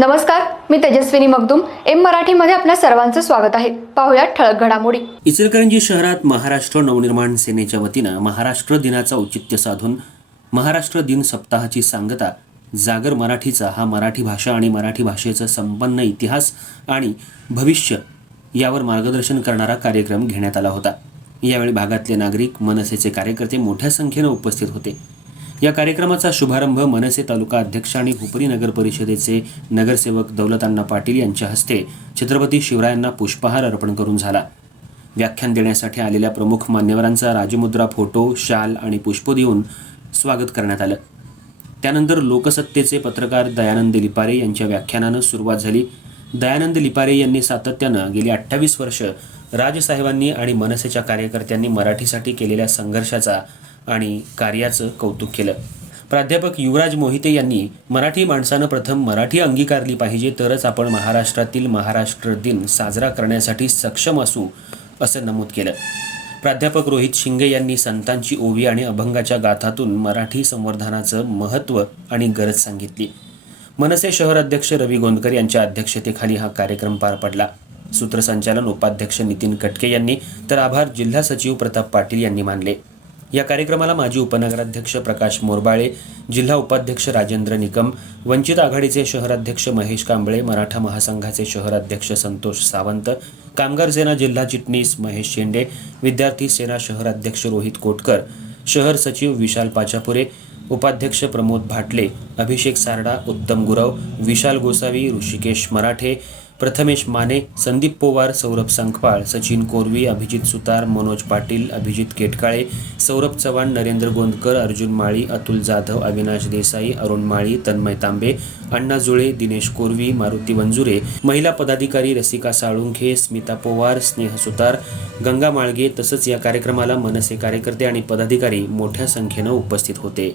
नमस्कार मी तेजस्विनी मगदुम. एम मराठीमध्ये आपल्या सर्वांचं स्वागत आहे. पाहुयात ठळक घडामोडी. इचलकरंजी शहरात महाराष्ट्र नवनिर्माण सेनेच्या वतीनं महाराष्ट्र दिनाचं औचित्य साधून महाराष्ट्र दिन सप्ताहाची सांगता जागर मराठीचा हा मराठी भाषा आणि मराठी भाषेचा संपन्न इतिहास आणि भविष्य यावर मार्गदर्शन करणारा कार्यक्रम घेण्यात आला होता. यावेळी भागातले नागरिक मनसेचे कार्यकर्ते मोठ्या संख्येनं उपस्थित होते. या कार्यक्रमाचा शुभारंभ मनसे तालुका अध्यक्ष आणि हुपरी नगर परिषदेचे नगरसेवक दौलतांना पाटील यांच्या हस्ते छत्रपती शिवरायांना पुष्पहार अर्पण करून झाला. व्याख्यान देण्यासाठी आलेल्या प्रमुख मान्यवरांचा राजमुद्रा फोटो शाल आणि पुष्प देऊन स्वागत करण्यात आलं. त्यानंतर लोकसत्तेचे पत्रकार दयानंद लिपारे यांच्या व्याख्यानानं सुरुवात झाली. दयानंद लिपारे यांनी सातत्यानं गेली अठ्ठावीस वर्ष राजसाहेबांनी आणि मनसेच्या कार्यकर्त्यांनी मराठीसाठी केलेल्या संघर्षाचा आणि कार्याचं कौतुक केलं. प्राध्यापक युवराज मोहिते यांनी मराठी माणसानं प्रथम मराठी अंगीकारली पाहिजे तरच आपण महाराष्ट्रातील महाराष्ट्र दिन साजरा करण्यासाठी सक्षम असू असं नमूद केलं. प्राध्यापक रोहित शिंगे यांनी संतांची ओवी आणि अभंगाच्या गाथातून मराठी संवर्धनाचं महत्त्व आणि गरज सांगितली. मनसे शहर अध्यक्ष रवी गोंदकर यांच्या अध्यक्षतेखाली हा कार्यक्रम पार पडला. सूत्रसंचालन उपाध्यक्ष नितीन कटके यांनी तर आभार जिल्हा सचिव प्रताप पाटील यांनी मानले. या कार्यक्रमाला माजी उपनगराध्यक्ष प्रकाश मोरबाळे जिल्हा उपाध्यक्ष राजेंद्र निकम वंचित आघाडीचे शहराध्यक्ष महेश कांबळे मराठा महासंघाचे शहराध्यक्ष संतोष सावंत कामगार सेना जिल्हा चिटणीस महेश शेंडे विद्यार्थी सेना शहराध्यक्ष रोहित कोटकर शहर सचिव विशाल पाचापुरे उपाध्यक्ष प्रमोद भाटले अभिषेक सारडा उत्तम गुरव विशाल गोसावी ऋषिकेश मराठे प्रथमेश माने संदीप पोवार सौरभ संखपाळ सचिन कोरवी अभिजित सुतार मनोज पाटील अभिजित केटकाळे सौरभ चव्हाण नरेंद्र गोंदकर अर्जुन माळी अतुल जाधव अविनाश देसाई अरुण माळी तन्मय तांबे अण्णा जुळे दिनेश कोरवी मारुती वंजुरे महिला पदाधिकारी रसिका साळुंखे स्मिता पोवार स्नेह सुतार गंगा माळगे तसंच या कार्यक्रमाला मनसे कार्यकर्ते आणि पदाधिकारी मोठ्या संख्येनं उपस्थित होते.